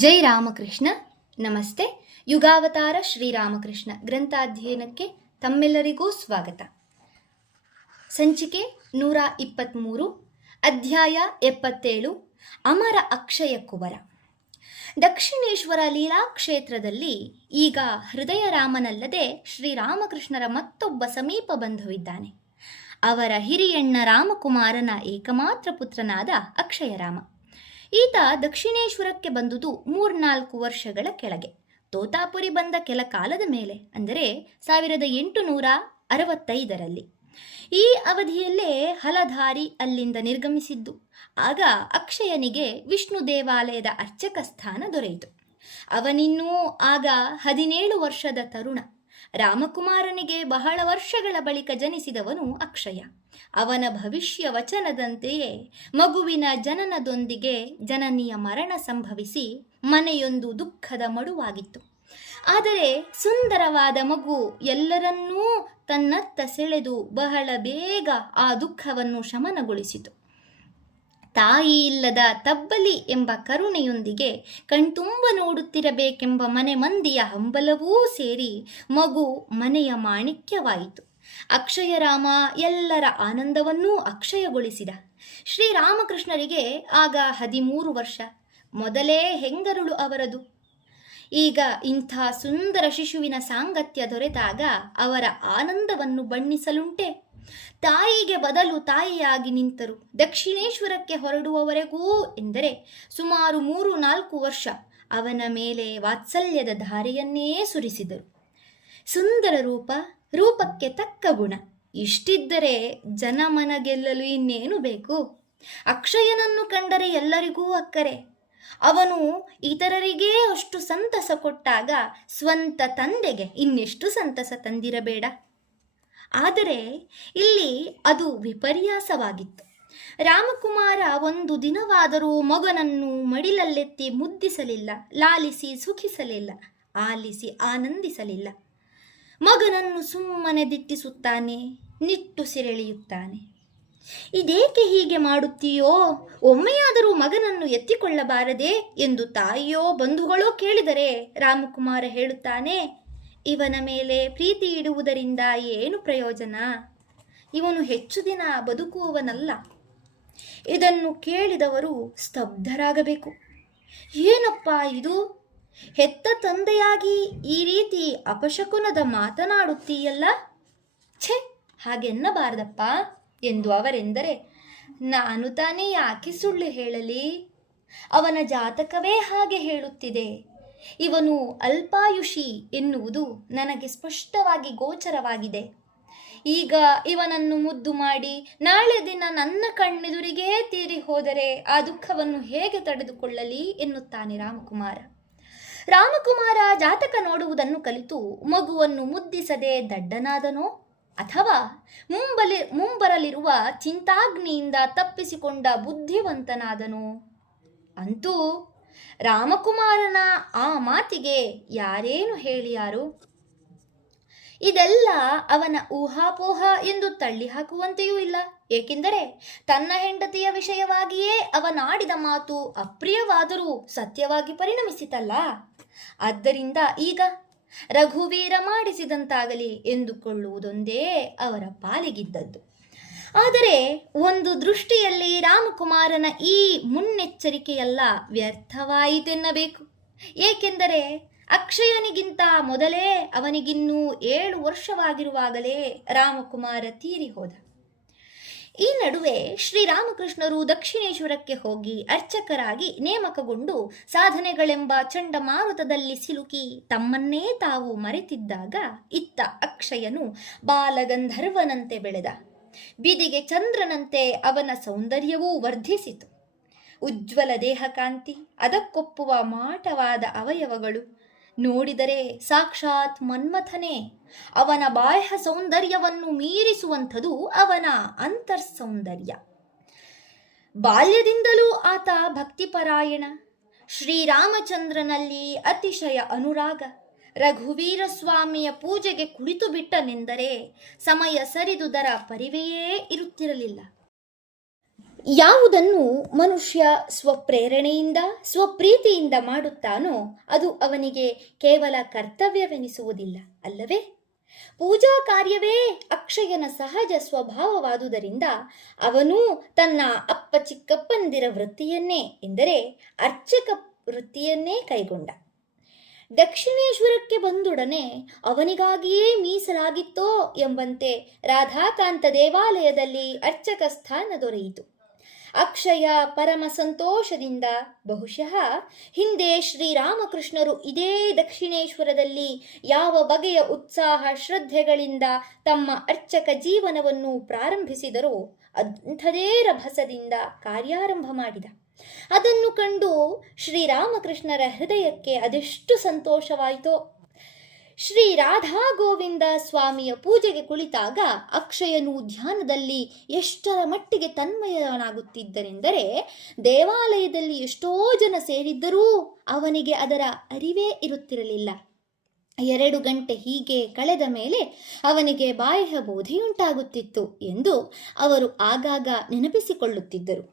ಜೈ ರಾಮಕೃಷ್ಣ. ನಮಸ್ತೆ. ಯುಗಾವತಾರ ಶ್ರೀರಾಮಕೃಷ್ಣ ಗ್ರಂಥಾಧ್ಯಯನಕ್ಕೆ ತಮ್ಮೆಲ್ಲರಿಗೂ ಸ್ವಾಗತ. ಸಂಚಿಕೆ 123, ಅಧ್ಯಾಯ 77, ಅಮರ ಅಕ್ಷಯ ಕುವರ. ದಕ್ಷಿಣೇಶ್ವರ ಲೀಲಾಕ್ಷೇತ್ರದಲ್ಲಿ ಈಗ ಹೃದಯ ರಾಮನಲ್ಲದೆ ಶ್ರೀರಾಮಕೃಷ್ಣರ ಮತ್ತೊಬ್ಬ ಸಮೀಪ ಬಂಧುವಿದ್ದಾನೆ. ಅವರ ಹಿರಿಯಣ್ಣ ರಾಮಕುಮಾರನ ಏಕಮಾತ್ರ ಪುತ್ರನಾದ ಅಕ್ಷಯರಾಮ. ಈತ ದಕ್ಷಿಣೇಶ್ವರಕ್ಕೆ ಬಂದುದು 3-4 ವರ್ಷಗಳ ಕೆಳಗೆ. ತೋತಾಪುರಿ ಬಂದ ಕೆಲ ಕಾಲದ ಮೇಲೆ, ಅಂದರೆ 1865ರಲ್ಲಿ. ಈ ಅವಧಿಯಲ್ಲೇ ಹಲಧಾರಿ ಅಲ್ಲಿಂದ ನಿರ್ಗಮಿಸಿದ್ದು. ಆಗ ಅಕ್ಷಯನಿಗೆ ವಿಷ್ಣು ದೇವಾಲಯದ ಅರ್ಚಕ ಸ್ಥಾನ ದೊರೆಯಿತು. ಅವನಿನ್ನೂ ಆಗ 17 ವರ್ಷದ ತರುಣ. ರಾಮಕುಮಾರನಿಗೆ ಬಹಳ ವರ್ಷಗಳ ಬಳಿಕ ಜನಿಸಿದವನು ಅಕ್ಷಯ. ಅವನ ಭವಿಷ್ಯ ವಚನದಂತೆಯೇ ಮಗುವಿನ ಜನನದೊಂದಿಗೆ ಜನನಿಯ ಮರಣ ಸಂಭವಿಸಿ ಮನೆಯೊಂದು ದುಃಖದ ಮಡುವಾಗಿತ್ತು. ಆದರೆ ಸುಂದರವಾದ ಮಗು ಎಲ್ಲರನ್ನೂ ತನ್ನತ್ತ ಸೆಳೆದು ಬಹಳ ಬೇಗ ಆ ದುಃಖವನ್ನು ಶಮನಗೊಳಿಸಿತು. ತಾಯಿ ಇಲ್ಲದ ತಬ್ಬಲಿ ಎಂಬ ಕರುಣೆಯೊಂದಿಗೆ ಕಣ್ತುಂಬ ನೋಡುತ್ತಿರಬೇಕೆಂಬ ಮನೆ ಮಂದಿಯ ಹಂಬಲವೂ ಸೇರಿ ಮಗು ಮನೆಯ ಮಾಣಿಕ್ಯವಾಯಿತು. ಅಕ್ಷಯರಾಮ ಎಲ್ಲರ ಆನಂದವನ್ನೂ ಅಕ್ಷಯಗೊಳಿಸಿದ. ಶ್ರೀರಾಮಕೃಷ್ಣರಿಗೆ ಆಗ 13 ವರ್ಷ. ಮೊದಲೇ ಹೆಂಗರುಳು ಅವರದು. ಈಗ ಇಂಥ ಸುಂದರ ಶಿಶುವಿನ ಸಾಂಗತ್ಯ ದೊರೆತಾಗ ಅವರ ಆನಂದವನ್ನು ಬಣ್ಣಿಸಲುಂಟೆ. ತಾಯಿಗೆ ಬದಲು ತಾಯಿಯಾಗಿ ನಿಂತರು. ದಕ್ಷಿಣೇಶ್ವರಕ್ಕೆ ಹೊರಡುವವರೆಗೂ ಎಂದರೆ ಸುಮಾರು 3-4 ವರ್ಷ ಅವನ ಮೇಲೆ ವಾತ್ಸಲ್ಯದ ಧಾರೆಯನ್ನೇ ಸುರಿಸಿದರು. ಸುಂದರ ರೂಪ, ರೂಪಕ್ಕೆ ತಕ್ಕ ಗುಣ ಇಷ್ಟಿದ್ದರೆ ಜನಮನ ಗೆಲ್ಲಲು ಇನ್ನೇನು ಬೇಕು? ಅಕ್ಷಯನನ್ನು ಕಂಡರೆ ಎಲ್ಲರಿಗೂ ಅಕ್ಕರೆ. ಅವನು ಇತರರಿಗೇ ಅಷ್ಟು ಸಂತಸ ಕೊಟ್ಟಾಗ ಸ್ವಂತ ತಂದೆಗೆ ಇನ್ನೆಷ್ಟು ಸಂತಸ ತಂದಿರಬೇಡ? ಆದರೆ ಇಲ್ಲಿ ಅದು ವಿಪರ್ಯಾಸವಾಗಿತ್ತು. ರಾಮಕುಮಾರ ಒಂದು ದಿನವಾದರೂ ಮಗನನ್ನು ಮಡಿಲಲ್ಲೆತ್ತಿ ಮುದ್ದಿಸಲಿಲ್ಲ, ಲಾಲಿಸಿ ಸುಖಿಸಲಿಲ್ಲ, ಆಲಿಸಿ ಆನಂದಿಸಲಿಲ್ಲ. ಮಗನನ್ನು ಸುಮ್ಮನೆ ದಿಟ್ಟಿಸುತ್ತಾನೆ, ನಿಟ್ಟುಸಿರೆಳೆಯುತ್ತಾನೆ. ಇದೇಕೆ ಹೀಗೆ ಮಾಡುತ್ತೀಯೋ? ಒಮ್ಮೆಯಾದರೂ ಮಗನನ್ನು ಎತ್ತಿಕೊಳ್ಳಬಾರದೆ ಎಂದು ತಾಯಿಯೋ ಬಂಧುಗಳೋ ಕೇಳಿದರೆ ರಾಮಕುಮಾರ ಹೇಳುತ್ತಾನೆ, ಇವನ ಮೇಲೆ ಪ್ರೀತಿ ಇಡುವುದರಿಂದ ಏನು ಪ್ರಯೋಜನ? ಇವನು ಹೆಚ್ಚು ದಿನ ಬದುಕುವವನಲ್ಲ. ಇದನ್ನು ಕೇಳಿದವರು ಸ್ತಬ್ಧರಾಗಬೇಕು. ಏನಪ್ಪ ಇದು? ಹೆತ್ತ ತಂದೆಯಾಗಿ ಈ ರೀತಿ ಅಪಶಕುನದ ಮಾತನಾಡುತ್ತೀಯಲ್ಲ? ಛೆ, ಹಾಗೆನ್ನಬಾರದಪ್ಪ ಎಂದು ಅವರೆಂದರೆ, ನಾನು ತಾನೇ ಯಾಕೆ ಸುಳ್ಳು ಹೇಳಲಿ? ಅವನ ಜಾತಕವೇ ಹಾಗೆ ಹೇಳುತ್ತಿದೆ. ಇವನು ಅಲ್ಪಾಯುಷಿ ಎನ್ನುವುದು ನನಗೆ ಸ್ಪಷ್ಟವಾಗಿ ಗೋಚರವಾಗಿದೆ. ಈಗ ಇವನನ್ನು ಮುದ್ದು ಮಾಡಿ ನಾಳೆ ದಿನ ನನ್ನ ಕಣ್ಣೆದುರಿಗೇ ತೀರಿ ಹೋದರೆ ಆ ದುಃಖವನ್ನು ಹೇಗೆ ತಡೆದುಕೊಳ್ಳಲಿ ಎನ್ನುತ್ತಾನೆ ರಾಮಕುಮಾರ. ರಾಮಕುಮಾರ ಜಾತಕ ನೋಡುವುದನ್ನು ಕಲಿತು ಮಗುವನ್ನು ಮುದ್ದಿಸದೆ ದಡ್ಡನಾದನೋ ಅಥವಾ ಮುಂಬರಲಿರುವ ಚಿಂತಾಗ್ನಿಯಿಂದ ತಪ್ಪಿಸಿಕೊಂಡ ಬುದ್ಧಿವಂತನಾದನೋ? ಅಂತೂ ರಾಮಕುಮಾರನ ಆ ಮಾತಿಗೆ ಯಾರೇನು ಹೇಳಿಯಾರು? ಇದೆಲ್ಲ ಅವನ ಊಹಾಪೋಹ ಎಂದು ತಳ್ಳಿ ಹಾಕುವಂತೆಯೂ ಇಲ್ಲ. ಏಕೆಂದರೆ ತನ್ನ ಹೆಂಡತಿಯ ವಿಷಯವಾಗಿಯೇ ಅವನಾಡಿದ ಮಾತು ಅಪ್ರಿಯವಾದರೂ ಸತ್ಯವಾಗಿ ಪರಿಣಮಿಸಿತಲ್ಲ. ಆದ್ದರಿಂದ ಈಗ ರಘುವೀರ ಮಾಡಿಸಿದಂತಾಗಲಿ ಎಂದುಕೊಳ್ಳುವುದೊಂದೇ ಅವರ ಪಾಲಿಗಿದ್ದದ್ದು. ಆದರೆ ಒಂದು ದೃಷ್ಟಿಯಲ್ಲಿ ರಾಮಕುಮಾರನ ಈ ಮುನ್ನೆಚ್ಚರಿಕೆಯೆಲ್ಲ ವ್ಯರ್ಥವಾಯಿತೆನ್ನಬೇಕು. ಏಕೆಂದರೆ ಅಕ್ಷಯನಿಗಿಂತ ಮೊದಲೇ ಅವನಿಗಿನ್ನೂ 7 ವರ್ಷವಾಗಿರುವಾಗಲೇ ರಾಮಕುಮಾರ ತೀರಿ ಹೋದ. ಈ ನಡುವೆ ಶ್ರೀರಾಮಕೃಷ್ಣರು ದಕ್ಷಿಣೇಶ್ವರಕ್ಕೆ ಹೋಗಿ ಅರ್ಚಕರಾಗಿ ನೇಮಕಗೊಂಡು ಸಾಧನೆಗಳೆಂಬ ಚಂಡಮಾರುತದಲ್ಲಿ ಸಿಲುಕಿ ತಮ್ಮನ್ನೇ ತಾವು ಮರೆತಿದ್ದಾಗ ಇತ್ತ ಅಕ್ಷಯನು ಬಾಲಗಂಧರ್ವನಂತೆ ಬೆಳೆದ. ಬಿದಿಗೆ ಚಂದ್ರನಂತೆ ಅವನ ಸೌಂದರ್ಯವೂ ವರ್ಧಿಸಿತು. ಉಜ್ವಲ ದೇಹಕಾಂತಿ, ಅದಕ್ಕೊಪ್ಪುವ ಮಾಟವಾದ ಅವಯವಗಳು, ನೋಡಿದರೆ ಸಾಕ್ಷಾತ್ ಮನ್ಮಥನೇ. ಅವನ ಬಾಹ್ಯ ಸೌಂದರ್ಯವನ್ನು ಮೀರಿಸುವಂಥದು ಅವನ ಅಂತರ್ಸೌಂದರ್ಯ. ಬಾಲ್ಯದಿಂದಲೂ ಆತ ಭಕ್ತಿಪರಾಯಣ. ಶ್ರೀರಾಮಚಂದ್ರನಲ್ಲಿ ಅತಿಶಯ ಅನುರಾಗ. ರಘುವೀರ ಸ್ವಾಮಿಯ ಪೂಜೆಗೆ ಕುಳಿತು ಬಿಟ್ಟನೆಂದರೆ ಸಮಯ ಸರಿದುದರ ಪರಿವೆಯೇ ಇರುತ್ತಿರಲಿಲ್ಲ. ಯಾವುದನ್ನು ಮನುಷ್ಯ ಸ್ವಪ್ರೇರಣೆಯಿಂದ ಸ್ವಪ್ರೀತಿಯಿಂದ ಮಾಡುತ್ತಾನೋ ಅದು ಅವನಿಗೆ ಕೇವಲ ಕರ್ತವ್ಯವೆನಿಸುವುದಿಲ್ಲ ಅಲ್ಲವೇ? ಪೂಜಾ ಕಾರ್ಯವೇ ಅಕ್ಷಯನ ಸಹಜ ಸ್ವಭಾವವಾದುದರಿಂದ ಅವನು ತನ್ನ ಅಪ್ಪ ಚಿಕ್ಕಪ್ಪಂದಿರ ವೃತ್ತಿಯನ್ನೇ ಎಂದರೆ ಅರ್ಚಕ ವೃತ್ತಿಯನ್ನೇ ಕೈಗೊಂಡ. ದಕ್ಷಿಣೇಶ್ವರಕ್ಕೆ ಬಂದೊಡನೆ ಅವನಿಗಾಗಿಯೇ ಮೀಸಲಾಗಿತ್ತೋ ಎಂಬಂತೆ ರಾಧಾಕಾಂತ ದೇವಾಲಯದಲ್ಲಿ ಅರ್ಚಕ ಸ್ಥಾನ ದೊರೆಯಿತು. ಅಕ್ಷಯ ಪರಮ ಸಂತೋಷದಿಂದ ಬಹುಶಃ ಹಿಂದೆ ಶ್ರೀರಾಮಕೃಷ್ಣರು ಇದೇ ದಕ್ಷಿಣೇಶ್ವರದಲ್ಲಿ ಯಾವ ಬಗೆಯ ಉತ್ಸಾಹ ಶ್ರದ್ಧೆಗಳಿಂದ ತಮ್ಮ ಅರ್ಚಕ ಜೀವನವನ್ನು ಪ್ರಾರಂಭಿಸಿದರೋ ಅಂಥದೇ ರಭಸದಿಂದ ಕಾರ್ಯಾರಂಭ ಮಾಡಿದ. ಅದನ್ನು ಕಂಡು ಶ್ರೀರಾಮಕೃಷ್ಣರ ಹೃದಯಕ್ಕೆ ಅದೆಷ್ಟು ಸಂತೋಷವಾಯಿತೋ. ಶ್ರೀ ರಾಧಾ ಗೋವಿಂದ ಸ್ವಾಮಿಯ ಪೂಜೆಗೆ ಕುಳಿತಾಗ ಅಕ್ಷಯನು ಧ್ಯಾನದಲ್ಲಿ ಎಷ್ಟರ ಮಟ್ಟಿಗೆ ತನ್ಮಯನಾಗುತ್ತಿದ್ದನೆಂದರೆ ದೇವಾಲಯದಲ್ಲಿ ಎಷ್ಟೋ ಜನ ಸೇರಿದ್ದರೂ ಅವನಿಗೆ ಅದರ ಅರಿವೇ ಇರುತ್ತಿರಲಿಲ್ಲ. 2 ಗಂಟೆ ಹೀಗೆ ಕಳೆದ ಮೇಲೆ ಅವನಿಗೆ ಬಾಹ್ಯ ಬೋಧೆಯುಂಟಾಗುತ್ತಿತ್ತು ಎಂದು ಅವರು ಆಗಾಗ ನೆನಪಿಸಿಕೊಳ್ಳುತ್ತಿದ್ದರು.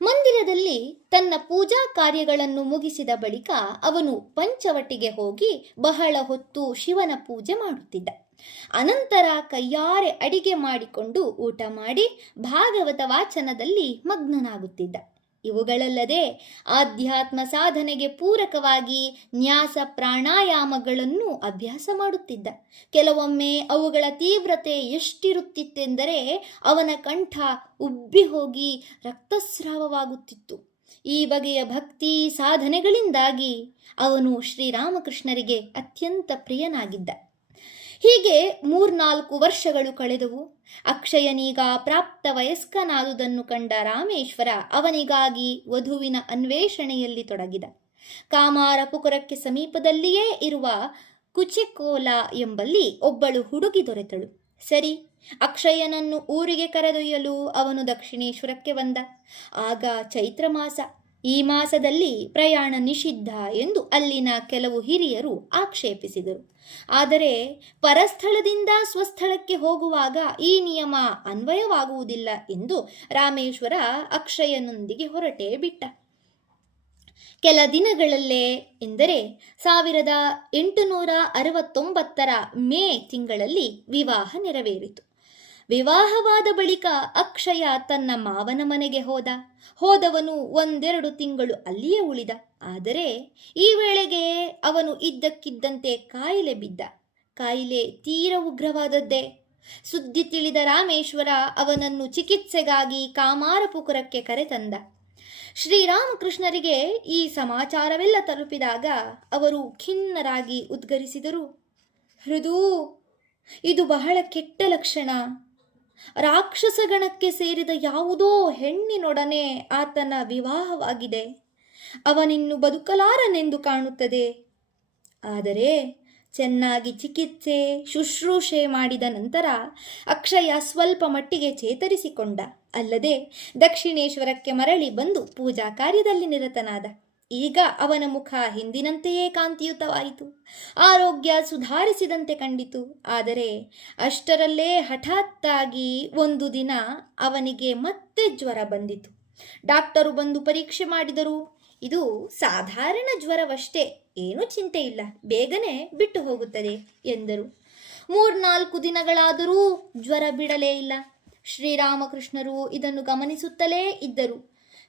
ಮಂದಿರದಲ್ಲಿ ತನ್ನ ಪೂಜಾ ಕಾರ್ಯಗಳನ್ನು ಮುಗಿಸಿದ ಬಳಿಕ ಅವನು ಪಂಚವಟಿಗೆ ಹೋಗಿ ಬಹಳ ಹೊತ್ತು ಶಿವನ ಪೂಜೆ ಮಾಡುತ್ತಿದ್ದ. ಅನಂತರ ಕೈಯಾರೆ ಅಡಿಗೆ ಮಾಡಿಕೊಂಡು ಊಟ ಮಾಡಿ ಭಾಗವತ ವಾಚನದಲ್ಲಿ ಮಗ್ನನಾಗುತ್ತಿದ್ದ. ಇವುಗಳಲ್ಲದೆ ಆಧ್ಯಾತ್ಮ ಸಾಧನೆಗೆ ಪೂರಕವಾಗಿ ನ್ಯಾಸ ಪ್ರಾಣಾಯಾಮಗಳನ್ನು ಅಭ್ಯಾಸ ಮಾಡುತ್ತಿದ್ದ. ಕೆಲವೊಮ್ಮೆ ಅವುಗಳ ತೀವ್ರತೆ ಎಷ್ಟಿರುತ್ತಿತ್ತೆಂದರೆ ಅವನ ಕಂಠ ಉಬ್ಬಿ ಹೋಗಿ ರಕ್ತಸ್ರಾವವಾಗುತ್ತಿತ್ತು. ಈ ಬಗೆಯ ಭಕ್ತಿ ಸಾಧನೆಗಳಿಂದಾಗಿ ಅವನು ಶ್ರೀರಾಮಕೃಷ್ಣರಿಗೆ ಅತ್ಯಂತ ಪ್ರಿಯನಾಗಿದ್ದ. ಹೀಗೆ 3-4 ವರ್ಷಗಳು ಕಳೆದವು. ಅಕ್ಷಯನೀಗ ಪ್ರಾಪ್ತ ವಯಸ್ಕನಾದುದನ್ನು ಕಂಡ ರಾಮೇಶ್ವರ ಅವನಿಗಾಗಿ ವಧುವಿನ ಅನ್ವೇಷಣೆಯಲ್ಲಿ ತೊಡಗಿದ. ಕಾಮಾರಪುಕುರಕ್ಕೆ ಸಮೀಪದಲ್ಲಿಯೇ ಇರುವ ಕುಚಿಕೋಲ ಎಂಬಲ್ಲಿ ಒಬ್ಬಳು ಹುಡುಗಿ ದೊರೆತಳು. ಸರಿ, ಅಕ್ಷಯನನ್ನು ಊರಿಗೆ ಕರೆದೊಯ್ಯಲು ಅವನು ದಕ್ಷಿಣೇಶ್ವರಕ್ಕೆ ಬಂದ. ಆಗ ಚೈತ್ರ ಮಾಸ. ಈ ಮಾಸದಲ್ಲಿ ಪ್ರಯಾಣ ನಿಷಿದ್ಧ ಎಂದು ಅಲ್ಲಿನ ಕೆಲವು ಹಿರಿಯರು ಆಕ್ಷೇಪಿಸಿದರು. ಆದರೆ ಪರಸ್ಥಳದಿಂದ ಸ್ವಸ್ಥಳಕ್ಕೆ ಹೋಗುವಾಗ ಈ ನಿಯಮ ಅನ್ವಯವಾಗುವುದಿಲ್ಲ ಎಂದು ರಾಮೇಶ್ವರ ಅಕ್ಷಯನೊಂದಿಗೆ ಹೊರಟೇ ಬಿಟ್ಟ. ಕೆಲ ದಿನಗಳಲ್ಲೇ ಎಂದರೆ 1869 ಮೇ ತಿಂಗಳಲ್ಲಿ ವಿವಾಹ ನೆರವೇರಿತು. ವಿವಾಹವಾದ ಬಳಿಕ ಅಕ್ಷಯ ತನ್ನ ಮಾವನ ಮನೆಗೆ ಹೋದವನು 1-2 ತಿಂಗಳು ಅಲ್ಲಿಯೇ ಉಳಿದ. ಆದರೆ ಈ ವೇಳೆಗೆ ಅವನು ಇದ್ದಕ್ಕಿದ್ದಂತೆ ಕಾಯಿಲೆ ಬಿದ್ದ. ಕಾಯಿಲೆ ತೀರ ಉಗ್ರವಾದದ್ದೇ. ಸುದ್ದಿ ತಿಳಿದ ರಾಮೇಶ್ವರ ಅವನನ್ನು ಚಿಕಿತ್ಸೆಗಾಗಿ ಕಾಮಾರಪುಕುರಕ್ಕೆ ಕರೆತಂದ. ಶ್ರೀರಾಮಕೃಷ್ಣರಿಗೆ ಈ ಸಮಾಚಾರವೆಲ್ಲ ತಲುಪಿದಾಗ ಅವರು ಖಿನ್ನರಾಗಿ ಉದ್ಗರಿಸಿದರು. ಹೃದು, ಇದು ಬಹಳ ಕೆಟ್ಟ ಲಕ್ಷಣ. ರಾಕ್ಷಸಗಣಕ್ಕೆ ಸೇರಿದ ಯಾವುದೋ ಹೆಣ್ಣಿನೊಡನೆ ಆತನ ವಿವಾಹವಾಗಿದೆ. ಅವನಿನ್ನು ಬದುಕಲಾರನೆಂದು ಕಾಣುತ್ತದೆ. ಆದರೆ ಚೆನ್ನಾಗಿ ಚಿಕಿತ್ಸೆ ಶುಶ್ರೂಷೆ ಮಾಡಿದ ನಂತರ ಅಕ್ಷಯ ಸ್ವಲ್ಪ ಮಟ್ಟಿಗೆ ಚೇತರಿಸಿಕೊಂಡ. ಅಲ್ಲದೆ ದಕ್ಷಿಣೇಶ್ವರಕ್ಕೆ ಮರಳಿ ಬಂದು ಪೂಜಾ ಕಾರ್ಯದಲ್ಲಿ ನಿರತನಾದ. ಈಗ ಅವನ ಮುಖ ಹಿಂದಿನಂತೆಯೇ ಕಾಂತಿಯುತವಾಯಿತು. ಆರೋಗ್ಯ ಸುಧಾರಿಸಿದಂತೆ ಕಂಡಿತು. ಆದರೆ ಅಷ್ಟರಲ್ಲೇ ಹಠಾತ್ತಾಗಿ ಒಂದು ದಿನ ಅವನಿಗೆ ಮತ್ತೆ ಜ್ವರ ಬಂದಿತು. ಡಾಕ್ಟರು ಬಂದು ಪರೀಕ್ಷೆ ಮಾಡಿದರು. ಇದು ಸಾಧಾರಣ ಜ್ವರವಷ್ಟೇ, ಏನೂ ಚಿಂತೆ ಇಲ್ಲ, ಬೇಗನೆ ಬಿಟ್ಟು ಹೋಗುತ್ತದೆ ಎಂದರು. 3-4 ದಿನಗಳಾದರೂ ಜ್ವರ ಬಿಡಲೇ ಇಲ್ಲ. ಶ್ರೀರಾಮಕೃಷ್ಣರು ಇದನ್ನು ಗಮನಿಸುತ್ತಲೇ ಇದ್ದರು.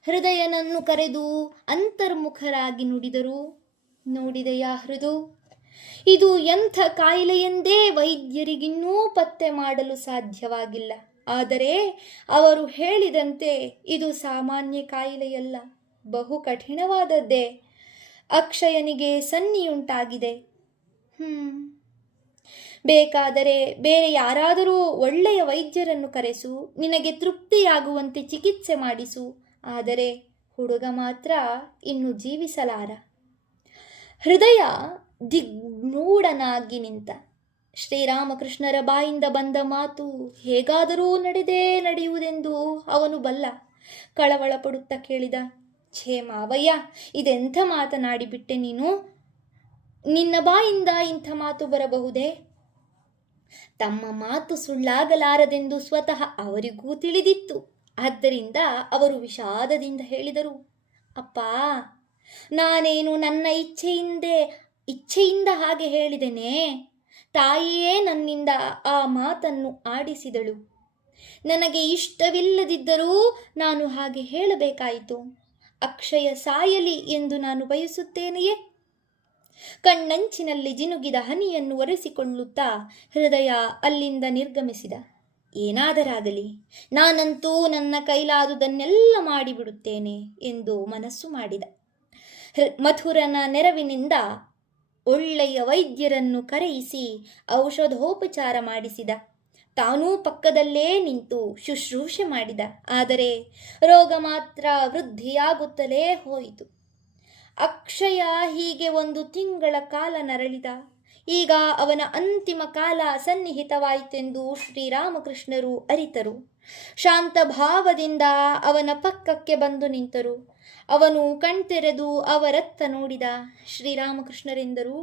ಹೃದಯನನ್ನು ಕರೆದು ಅಂತರ್ಮುಖರಾಗಿ ನುಡಿದರು. ನೋಡಿದೆಯಾ ಹೃದು, ಇದು ಎಂಥ ಕಾಯಿಲೆಯೆಂದೇ ವೈದ್ಯರಿಗಿನ್ನೂ ಪತ್ತೆ ಮಾಡಲು ಸಾಧ್ಯವಾಗಿಲ್ಲ. ಆದರೆ ಅವರು ಹೇಳಿದಂತೆ ಇದು ಸಾಮಾನ್ಯ ಕಾಯಿಲೆಯಲ್ಲ, ಬಹು ಕಠಿಣವಾದದ್ದೇ. ಅಕ್ಷಯನಿಗೆ ಸನ್ನಿಯುಂಟಾಗಿದೆ. ಬೇಕಾದರೆ ಬೇರೆ ಯಾರಾದರೂ ಒಳ್ಳೆಯ ವೈದ್ಯರನ್ನು ಕರೆಸು, ನಿನಗೆ ತೃಪ್ತಿಯಾಗುವಂತೆ ಚಿಕಿತ್ಸೆ ಮಾಡಿಸು. ಆದರೆ ಹುಡುಗ ಮಾತ್ರ ಇನ್ನು ಜೀವಿಸಲಾರ. ಹೃದಯ ದಿಗ್ಮೂಢನಾಗಿ ನಿಂತ. ಶ್ರೀರಾಮಕೃಷ್ಣರ ಬಾಯಿಂದ ಬಂದ ಮಾತು ಹೇಗಾದರೂ ನಡೆಯುವುದೆಂದು ಅವನು ಬಲ್ಲ. ಕಳವಳ ಪಡುತ್ತಾ ಕೇಳಿದ, ಛೇ ಮಾವಯ್ಯ, ಇದೆಂಥ ಮಾತನಾಡಿಬಿಟ್ಟೆ ನೀನು. ನಿನ್ನ ಬಾಯಿಂದ ಇಂಥ ಮಾತು ಬರಬಹುದೇ? ತಮ್ಮ ಮಾತು ಸುಳ್ಳಾಗಲಾರದೆಂದು ಸ್ವತಃ ಅವರಿಗೂ ತಿಳಿದಿತ್ತು. ಆದ್ದರಿಂದ ಅವರು ವಿಷಾದದಿಂದ ಹೇಳಿದರು, ಅಪ್ಪ, ನಾನೇನು ನನ್ನ ಇಚ್ಛೆಯಿಂದ ಹಾಗೆ ಹೇಳಿದೆನೆ. ತಾಯಿಯೇ ನನ್ನಿಂದ ಆ ಮಾತನ್ನು ಆಡಿಸಿದಳು. ನನಗೆ ಇಷ್ಟವಿಲ್ಲದಿದ್ದರೂ ನಾನು ಹಾಗೆ ಹೇಳಬೇಕಾಯಿತು. ಅಕ್ಷಯ ಸಾಯಲಿ ಎಂದು ನಾನು ಬಯಸುತ್ತೇನೆಯೇ? ಕಣ್ಣಂಚಿನಲ್ಲಿ ಜಿನುಗಿದ ಹನಿಯನ್ನು ಒರೆಸಿಕೊಳ್ಳುತ್ತಾ ಹೃದಯ ಅಲ್ಲಿಂದ ನಿರ್ಗಮಿಸಿದ. ಏನಾದರಾಗಲಿ, ನಾನಂತೂ ನನ್ನ ಕೈಲಾದುದನ್ನೆಲ್ಲ ಮಾಡಿಬಿಡುತ್ತೇನೆ ಎಂದು ಮನಸ್ಸು ಮಾಡಿದ. ಮಥುರನ ನೆರವಿನಿಂದ ಒಳ್ಳೆಯ ವೈದ್ಯರನ್ನು ಕರೆಯಿಸಿ ಔಷಧೋಪಚಾರ ಮಾಡಿಸಿದ. ತಾನೂ ಪಕ್ಕದಲ್ಲೇ ನಿಂತು ಶುಶ್ರೂಷೆ ಮಾಡಿದ. ಆದರೆ ರೋಗ ಮಾತ್ರ ವೃದ್ಧಿಯಾಗುತ್ತಲೇ ಹೋಯಿತು. ಅಕ್ಷಯ ಹೀಗೆ 1 ತಿಂಗಳ ಕಾಲ ನರಳಿದ. ಈಗ ಅವನ ಅಂತಿಮ ಕಾಲ ಸನ್ನಿಹಿತವಾಯಿತೆಂದು ಶ್ರೀರಾಮಕೃಷ್ಣರು ಅರಿತರು. ಶಾಂತ ಭಾವದಿಂದ ಅವನ ಪಕ್ಕಕ್ಕೆ ಬಂದು ನಿಂತರು. ಅವನು ಕಣ್ತೆರೆದು ಅವರತ್ತ ನೋಡಿದ. ಶ್ರೀರಾಮಕೃಷ್ಣರೆಂದರು,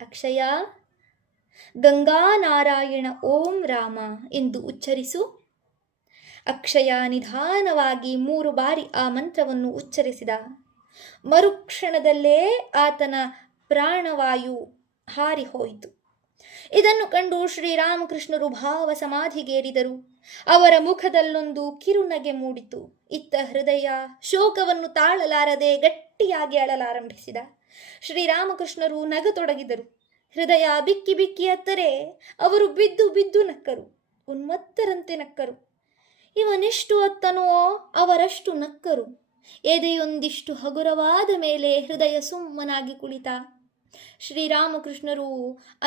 ಅಕ್ಷಯ, ಗಂಗಾನಾರಾಯಣ ಓಂ ರಾಮ ಎಂದು ಉಚ್ಚರಿಸು. ಅಕ್ಷಯ ನಿಧಾನವಾಗಿ 3 ಬಾರಿ ಆ ಮಂತ್ರವನ್ನು ಉಚ್ಚರಿಸಿದ. ಮರುಕ್ಷಣದಲ್ಲೇ ಆತನ ಪ್ರಾಣವಾಯು ಹಾರಿ ಹೋಯಿತು. ಇದನ್ನು ಕಂಡು ಶ್ರೀರಾಮಕೃಷ್ಣರು ಭಾವ ಸಮಾಧಿಗೇರಿದರು. ಅವರ ಮುಖದಲ್ಲೊಂದು ಕಿರುನಗೆ ಮೂಡಿತು. ಇತ್ತ ಹೃದಯ ಶೋಕವನ್ನು ತಾಳಲಾರದೆ ಗಟ್ಟಿಯಾಗಿ ಅಳಲಾರಂಭಿಸಿದ. ಶ್ರೀರಾಮಕೃಷ್ಣರು ನಗತೊಡಗಿದರು. ಹೃದಯ ಬಿಕ್ಕಿ ಬಿಕ್ಕಿ ಅತ್ತರೆ ಅವರು ಬಿದ್ದು ಬಿದ್ದು ನಕ್ಕರು. ಉನ್ಮತ್ತರಂತೆ ನಕ್ಕರು. ಇವನೆಷ್ಟು ಅತ್ತನೋ ಅವರಷ್ಟು ನಕ್ಕರು. ಎದೆಯೊಂದಿಷ್ಟು ಹಗುರವಾದ ಮೇಲೆ ಹೃದಯ ಸುಮ್ಮನಾಗಿ ಕುಳಿತ. ಶ್ರೀರಾಮಕೃಷ್ಣರು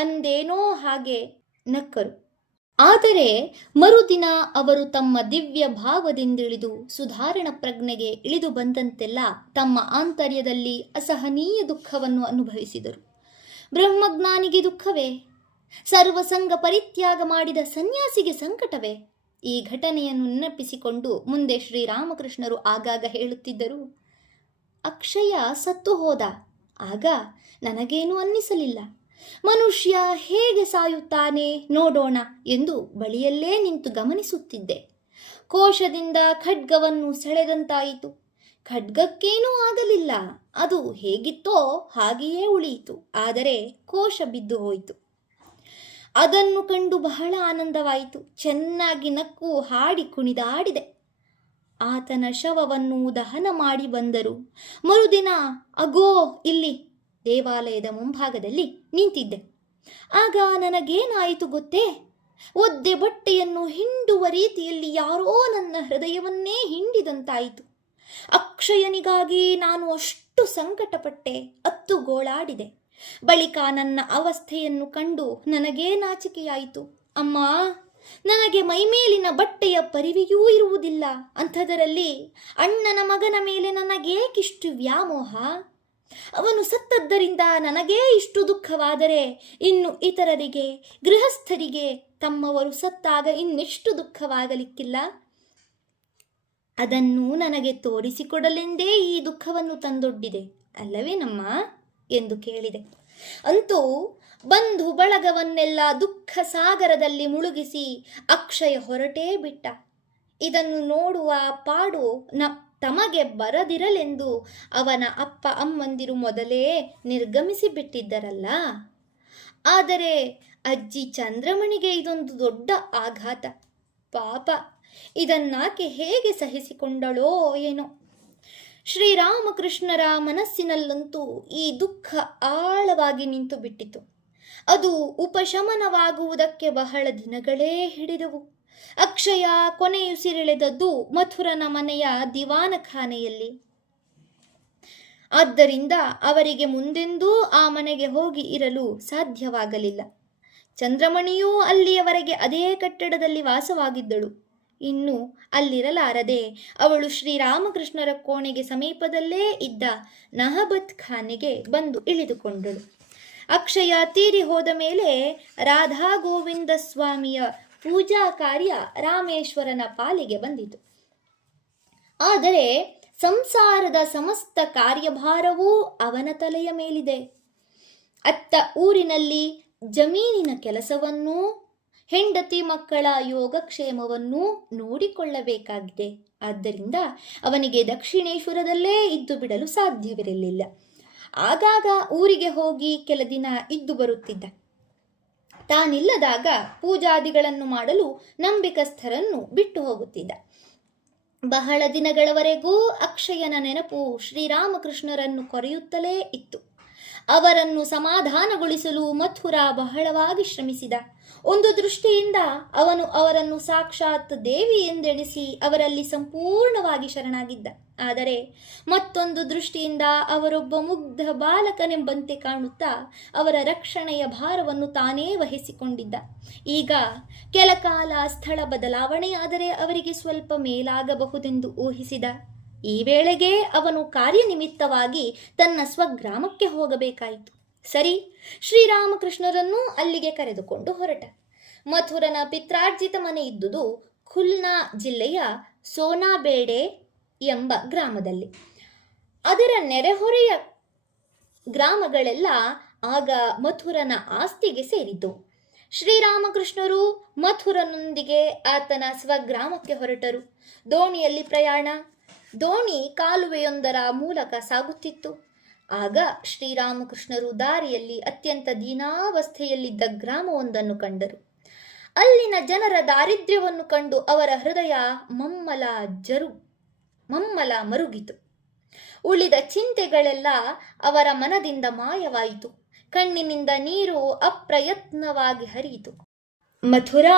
ಅಂದೇನೋ ಹಾಗೆ ನಕ್ಕರು. ಆದರೆ ಮರುದಿನ ಅವರು ತಮ್ಮ ದಿವ್ಯ ಭಾವದಿಂದಿಳಿದು ಸುಧಾರಣ ಪ್ರಜ್ಞೆಗೆ ಇಳಿದು ಬಂದಂತೆಲ್ಲ ತಮ್ಮ ಆಂತರ್ಯದಲ್ಲಿ ಅಸಹನೀಯ ದುಃಖವನ್ನು ಅನುಭವಿಸಿದರು. ಬ್ರಹ್ಮಜ್ಞಾನಿಗೆ ದುಃಖವೇ? ಸರ್ವಸಂಗ ಪರಿತ್ಯಾಗ ಮಾಡಿದ ಸನ್ಯಾಸಿಗೆ ಸಂಕಟವೇ? ಈ ಘಟನೆಯನ್ನು ನೆನಪಿಸಿಕೊಂಡು ಮುಂದೆ ಶ್ರೀರಾಮಕೃಷ್ಣರು ಆಗಾಗ ಹೇಳುತ್ತಿದ್ದರು, ಅಕ್ಷಯ ಸತ್ತು ಹೋದ. ಆಗ ನನಗೇನೂ ಅನ್ನಿಸಲಿಲ್ಲ. ಮನುಷ್ಯ ಹೇಗೆ ಸಾಯುತ್ತಾನೆ ನೋಡೋಣ ಎಂದು ಬಳಿಯಲ್ಲೇ ನಿಂತು ಗಮನಿಸುತ್ತಿದ್ದೆ. ಕೋಶದಿಂದ ಖಡ್ಗವನ್ನು ಸೆಳೆದಂತಾಯಿತು. ಖಡ್ಗಕ್ಕೇನೂ ಆಗಲಿಲ್ಲ. ಅದು ಹೇಗಿತ್ತೋ ಹಾಗೆಯೇ ಉಳಿಯಿತು. ಆದರೆ ಕೋಶ ಬಿದ್ದು ಹೋಯಿತು. ಅದನ್ನು ಕಂಡು ಬಹಳ ಆನಂದವಾಯಿತು. ಚೆನ್ನಾಗಿ ನಕ್ಕು ಹಾಡಿ ಕುಣಿದಾಡಿದೆ. ಆತನ ಶವವನ್ನು ದಹನ ಮಾಡಿ ಬಂದರು. ಮರುದಿನ ಅಗೋ ಇಲ್ಲಿ ದೇವಾಲಯದ ಮುಂಭಾಗದಲ್ಲಿ ನಿಂತಿದ್ದೆ. ಆಗ ನನಗೇನಾಯಿತು ಗೊತ್ತೇ? ಒದ್ದೆ ಬಟ್ಟೆಯನ್ನು ಹಿಂಡುವ ರೀತಿಯಲ್ಲಿ ಯಾರೋ ನನ್ನ ಹೃದಯವನ್ನೇ ಹಿಂಡಿದಂತಾಯಿತು. ಅಕ್ಷಯನಿಗಾಗಿ ನಾನು ಅಷ್ಟು ಸಂಕಟಪಟ್ಟೆ, ಅತ್ತುಗೋಳಾಡಿದೆ. ಬಳಿಕ ನನ್ನ ಅವಸ್ಥೆಯನ್ನು ಕಂಡು ನನಗೇ ನಾಚಿಕೆಯಾಯಿತು. ಅಮ್ಮ, ನನಗೆ ಮೈಮೇಲಿನ ಬಟ್ಟೆಯ ಪರಿವೆಯೂ ಇರುವುದಿಲ್ಲ. ಅಂಥದರಲ್ಲಿ ಅಣ್ಣನ ಮಗನ ಮೇಲೆ ನನಗೇಕಿಷ್ಟು ವ್ಯಾಮೋಹ? ಅವನು ಸತ್ತದ್ದರಿಂದ ನನಗೇ ಇಷ್ಟು ದುಃಖವಾದರೆ ಇನ್ನು ಇತರರಿಗೆ, ಗೃಹಸ್ಥರಿಗೆ ತಮ್ಮವರು ಸತ್ತಾಗ ಇನ್ನೆಷ್ಟು ದುಃಖವಾಗಲಿಕ್ಕಿಲ್ಲ. ಅದನ್ನು ನನಗೆ ತೋರಿಸಿಕೊಡಲೆಂದೇ ಈ ದುಃಖವನ್ನು ತಂದೊಡ್ಡಿದೆ ಅಲ್ಲವೇನಮ್ಮ ಎಂದು ಕೇಳಿದೆ. ಅಂತೂ ಬಂಧು ಬಳಗವನ್ನೆಲ್ಲ ದುಃಖ ಸಾಗರದಲ್ಲಿ ಮುಳುಗಿಸಿ ಅಕ್ಷಯ ಹೊರಟೇ ಬಿಟ್ಟ. ಇದನ್ನು ನೋಡುವ ಪಾಡು ತಮಗೆ ಬರದಿರಲೆಂದು ಅವನ ಅಪ್ಪ ಅಮ್ಮಂದಿರು ಮೊದಲೇ ನಿರ್ಗಮಿಸಿ ಬಿಟ್ಟಿದ್ದರಲ್ಲ. ಆದರೆ ಅಜ್ಜಿ ಚಂದ್ರಮಣಿಗೆ ಇದೊಂದು ದೊಡ್ಡ ಆಘಾತ. ಪಾಪ, ಇದನ್ನಾಕೆ ಹೇಗೆ ಸಹಿಸಿಕೊಂಡಳೋ ಏನೋ. ಶ್ರೀರಾಮಕೃಷ್ಣರ ಮನಸ್ಸಿನಲ್ಲಂತೂ ಈ ದುಃಖ ಆಳವಾಗಿ ನಿಂತು ಬಿಟ್ಟಿತು. ಅದು ಉಪಶಮನವಾಗುವುದಕ್ಕೆ ಬಹಳ ದಿನಗಳೇ ಹಿಡಿದವು. ಅಕ್ಷಯ ಕೊನೆಯುಸಿರೆಳೆದದ್ದು ಮಥುರನ ಮನೆಯ ದಿವಾನಖಾನೆಯಲ್ಲಿ. ಆದ್ದರಿಂದ ಅವರಿಗೆ ಮುಂದೆಂದೂ ಆ ಮನೆಗೆ ಹೋಗಿ ಇರಲು ಸಾಧ್ಯವಾಗಲಿಲ್ಲ. ಚಂದ್ರಮಣಿಯೂ ಅಲ್ಲಿಯವರೆಗೆ ಅದೇ ಕಟ್ಟಡದಲ್ಲಿ ವಾಸವಾಗಿದ್ದಳು. ಇನ್ನು ಅಲ್ಲಿರಲಾರದೆ ಅವಳು ಶ್ರೀರಾಮಕೃಷ್ಣರ ಕೋಣೆಗೆ ಸಮೀಪದಲ್ಲೇ ಇದ್ದ ನಹಬತ್ ಖಾನೆಗೆ ಬಂದು ಇಳಿದುಕೊಂಡಳು. ಅಕ್ಷಯ ತೀರಿ ಹೋದ ಮೇಲೆ ರಾಧಾ ಗೋವಿಂದ ಸ್ವಾಮಿಯ ಪೂಜಾ ಕಾರ್ಯ ರಾಮೇಶ್ವರನ ಪಾಲಿಗೆ ಬಂದಿತು. ಆದರೆ ಸಂಸಾರದ ಸಮಸ್ತ ಕಾರ್ಯಭಾರವೂ ಅವನ ತಲೆಯ ಮೇಲಿದೆ. ಅತ್ತ ಊರಿನಲ್ಲಿ ಜಮೀನಿನ ಕೆಲಸವನ್ನೂ, ಹೆಂಡತಿ ಮಕ್ಕಳ ಯೋಗಕ್ಷೇಮವನ್ನೂ ನೋಡಿಕೊಳ್ಳಬೇಕಾಗಿದೆ. ಆದ್ದರಿಂದ ಅವನಿಗೆ ದಕ್ಷಿಣೇಶ್ವರದಲ್ಲೇ ಇದ್ದು ಬಿಡಲು ಸಾಧ್ಯವಿರಲಿಲ್ಲ. ಆಗಾಗ ಊರಿಗೆ ಹೋಗಿ ಕೆಲ ದಿನ ಇದ್ದು ಬರುತ್ತಿದ್ದ. ತಾನಿಲ್ಲದಾಗ ಪೂಜಾದಿಗಳನ್ನು ಮಾಡಲು ನಂಬಿಕಸ್ಥರನ್ನು ಬಿಟ್ಟು ಹೋಗುತ್ತಿದ್ದ. ಬಹಳ ದಿನಗಳವರೆಗೂ ಅಕ್ಷಯನ ನೆನಪು ಶ್ರೀರಾಮಕೃಷ್ಣರನ್ನು ಕೊರೆಯುತ್ತಲೇ ಇತ್ತು. ಅವರನ್ನು ಸಮಾಧಾನಗೊಳಿಸಲು ಮಥುರ ಬಹಳವಾಗಿ ಶ್ರಮಿಸಿದ. ಒಂದು ದೃಷ್ಟಿಯಿಂದ ಅವನು ಅವರನ್ನು ಸಾಕ್ಷಾತ್ ದೇವಿ ಎಂದೆಣಿಸಿ ಅವರಲ್ಲಿ ಸಂಪೂರ್ಣವಾಗಿ ಶರಣಾಗಿದ್ದ. ಆದರೆ ಮತ್ತೊಂದು ದೃಷ್ಟಿಯಿಂದ ಅವರೊಬ್ಬ ಮುಗ್ಧ ಬಾಲಕನೆಂಬಂತೆ ಕಾಣುತ್ತಾ ಅವರ ರಕ್ಷಣೆಯ ಭಾರವನ್ನು ತಾನೇ ವಹಿಸಿಕೊಂಡಿದ್ದ. ಈಗ ಕೆಲ ಕಾಲ ಸ್ಥಳ ಬದಲಾವಣೆಯಾದರೆ ಅವರಿಗೆ ಸ್ವಲ್ಪ ಮೇಲಾಗಬಹುದೆಂದು ಊಹಿಸಿದ. ಈ ವೇಳೆಗೆ ಅವನು ಕಾರ್ಯನಿಮಿತ್ತವಾಗಿ ತನ್ನ ಸ್ವಗ್ರಾಮಕ್ಕೆ ಹೋಗಬೇಕಾಯಿತು. ಸರಿ, ಶ್ರೀರಾಮಕೃಷ್ಣರನ್ನು ಅಲ್ಲಿಗೆ ಕರೆದುಕೊಂಡು ಹೊರಟ. ಮಥುರನ ಪಿತ್ರಾರ್ಜಿತ ಮನೆ ಇದ್ದುದು ಖುಲ್ನಾ ಜಿಲ್ಲೆಯ ಸೋನಾಬೇಡೆ ಎಂಬ ಗ್ರಾಮದಲ್ಲಿ. ಅದರ ನೆರೆಹೊರೆಯ ಗ್ರಾಮಗಳೆಲ್ಲ ಆಗ ಮಥುರನ ಆಸ್ತಿಗೆ ಸೇರಿತು. ಶ್ರೀರಾಮಕೃಷ್ಣರು ಮಥುರನೊಂದಿಗೆ ಆತನ ಸ್ವಗ್ರಾಮಕ್ಕೆ ಹೊರಟರು. ದೋಣಿಯಲ್ಲಿ ಪ್ರಯಾಣ. ದೋಣಿ ಕಾಲುವೆಯೊಂದರ ಮೂಲಕ ಸಾಗುತ್ತಿತ್ತು. ಆಗ ಶ್ರೀರಾಮಕೃಷ್ಣರು ದಾರಿಯಲ್ಲಿ ಅತ್ಯಂತ ದೀನಾವಸ್ಥೆಯಲ್ಲಿದ್ದ ಗ್ರಾಮವೊಂದನ್ನು ಕಂಡರು. ಅಲ್ಲಿನ ಜನರ ದಾರಿದ್ರ್ಯವನ್ನು ಕಂಡು ಅವರ ಹೃದಯ ಮಮ್ಮಲ ಮರುಗಿತು. ಉಳಿದ ಚಿಂತೆಗಳೆಲ್ಲ ಅವರ ಮನದಿಂದ ಮಾಯವಾಯಿತು. ಕಣ್ಣಿನಿಂದ ನೀರು ಅಪ್ರಯತ್ನವಾಗಿ ಹರಿಯಿತು. ಮಥುರಾ,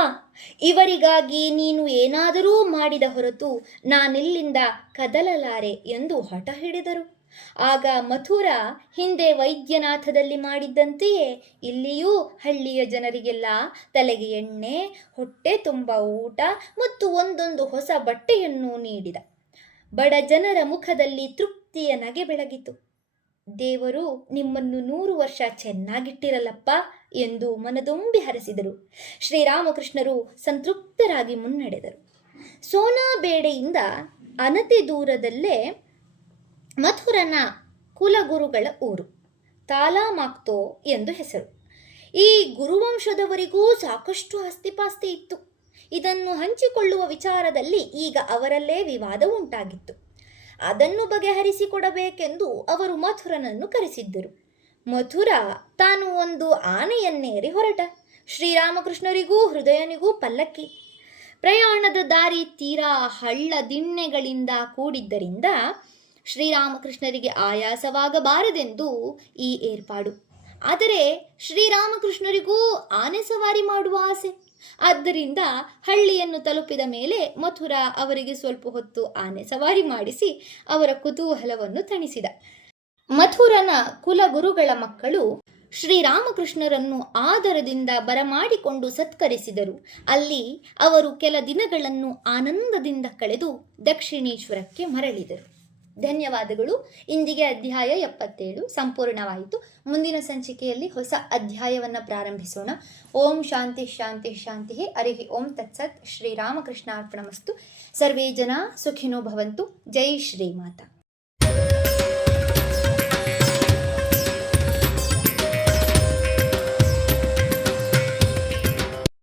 ಇವರಿಗಾಗಿ ನೀನು ಏನಾದರೂ ಮಾಡಿದ ಹೊರತು ನಾನಿಲ್ಲಿಂದ ಕದಲಲಾರೆ ಎಂದು ಹಠ ಹಿಡಿದರು. ಆಗ ಮಥುರ ಹಿಂದೆ ವೈದ್ಯನಾಥದಲ್ಲಿ ಮಾಡಿದ್ದಂತೆಯೇ ಇಲ್ಲಿಯೂ ಹಳ್ಳಿಯ ಜನರಿಗೆಲ್ಲ ತಲೆಗೆ ಎಣ್ಣೆ, ಹೊಟ್ಟೆ ತುಂಬ ಊಟ ಮತ್ತು ಒಂದೊಂದು ಹೊಸ ಬಟ್ಟೆಯನ್ನು ನೀಡಿದ. ಬಡ ಜನರ ಮುಖದಲ್ಲಿ ತೃಪ್ತಿಯ ನಗೆ ಬೆಳಗಿತು. ದೇವರು ನಿಮ್ಮನ್ನು 100 ವರ್ಷ ಚೆನ್ನಾಗಿಟ್ಟಿರಲಪ್ಪ ಎಂದು ಮನದುಂಬಿ ಹರಸಿದರು. ಶ್ರೀರಾಮಕೃಷ್ಣರು ಸಂತೃಪ್ತರಾಗಿ ಮುನ್ನಡೆದರು. ಸೋನಾಬೇಡೆಯಿಂದ ಅನತಿ ದೂರದಲ್ಲೇ ಮಥುರನ ಕುಲಗುರುಗಳ ಊರು ತಾಲಾಮಾಕ್ತೋ ಎಂದು ಹೆಸರು. ಈ ಗುರುವಂಶದವರಿಗೂ ಸಾಕಷ್ಟು ಆಸ್ತಿಪಾಸ್ತಿ ಇತ್ತು. ಇದನ್ನು ಹಂಚಿಕೊಳ್ಳುವ ವಿಚಾರದಲ್ಲಿ ಈಗ ಅವರಲ್ಲೇ ವಿವಾದ ಉಂಟಾಗಿತ್ತು. ಅದನ್ನು ಬಗೆಹರಿಸಿಕೊಡಬೇಕೆಂದು ಅವರು ಮಥುರನನ್ನು ಕರೆಸಿದ್ದರು. ಮಥುರ ತಾನು ಒಂದು ಆನೆಯನ್ನೇರಿ ಹೊರಟ. ಶ್ರೀರಾಮಕೃಷ್ಣರಿಗೂ ಹೃದಯನಿಗೂ ಪಲ್ಲಕ್ಕಿ. ಪ್ರಯಾಣದ ದಾರಿ ತೀರಾ ಹಳ್ಳ ದಿಣ್ಣೆಗಳಿಂದ ಕೂಡಿದ್ದರಿಂದ ಶ್ರೀರಾಮಕೃಷ್ಣರಿಗೆ ಆಯಾಸವಾಗಬಾರದೆಂದು ಈ ಏರ್ಪಾಡು. ಆದರೆ ಶ್ರೀರಾಮಕೃಷ್ಣರಿಗೂ ಆನೆ ಸವಾರಿ ಮಾಡುವ ಆಸೆ. ಆದ್ದರಿಂದ ಹಳ್ಳಿಯನ್ನು ತಲುಪಿದ ಮೇಲೆ ಮಥುರ ಅವರಿಗೆ ಸ್ವಲ್ಪ ಹೊತ್ತು ಆನೆ ಸವಾರಿ ಮಾಡಿಸಿ ಅವರ ಕುತೂಹಲವನ್ನು ತಣಿಸಿದ. ಮಥುರನ ಕುಲಗುರುಗಳ ಮಕ್ಕಳು ಶ್ರೀರಾಮಕೃಷ್ಣರನ್ನು ಆದರದಿಂದ ಬರಮಾಡಿಕೊಂಡು ಸತ್ಕರಿಸಿದರು. ಅಲ್ಲಿ ಅವರು ಕೆಲ ದಿನಗಳನ್ನು ಆನಂದದಿಂದ ಕಳೆದು ದಕ್ಷಿಣೇಶ್ವರಕ್ಕೆ ಮರಳಿದರು. ಧನ್ಯವಾದಗಳು. ಇಂದಿಗೆ ಅಧ್ಯಾಯ 77 ಸಂಪೂರ್ಣವಾಯಿತು. ಮುಂದಿನ ಸಂಚಿಕೆಯಲ್ಲಿ ಹೊಸ ಅಧ್ಯಾಯವನ್ನು ಪ್ರಾರಂಭಿಸೋಣ. ಓಂ ಶಾಂತಿ ಶಾಂತಿ ಶಾಂತಿ. ಹರಿ ಓಂ ತತ್ಸತ್. ಶ್ರೀರಾಮಕೃಷ್ಣಾರ್ಪಣಮಸ್ತು. ಸರ್ವೇ ಜನ ಸುಖಿನೋ ಭವಂತು. ಜೈ ಶ್ರೀಮಾತಾ.